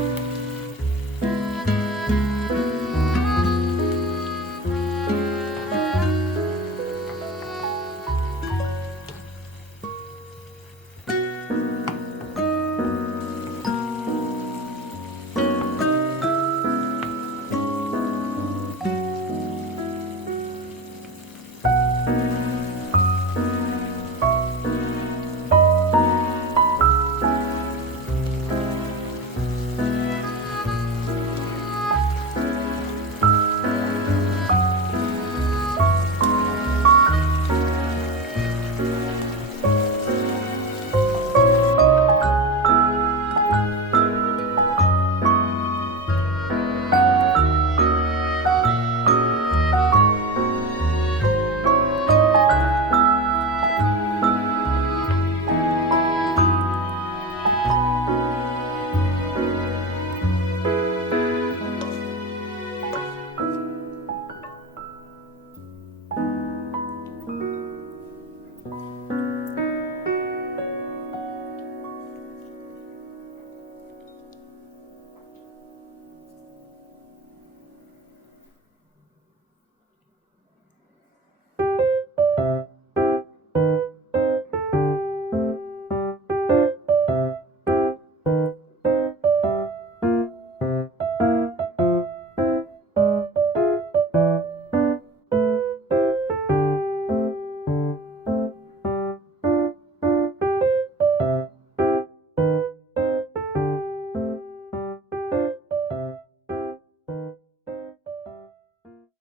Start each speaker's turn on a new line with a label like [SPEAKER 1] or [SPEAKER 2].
[SPEAKER 1] Thank you.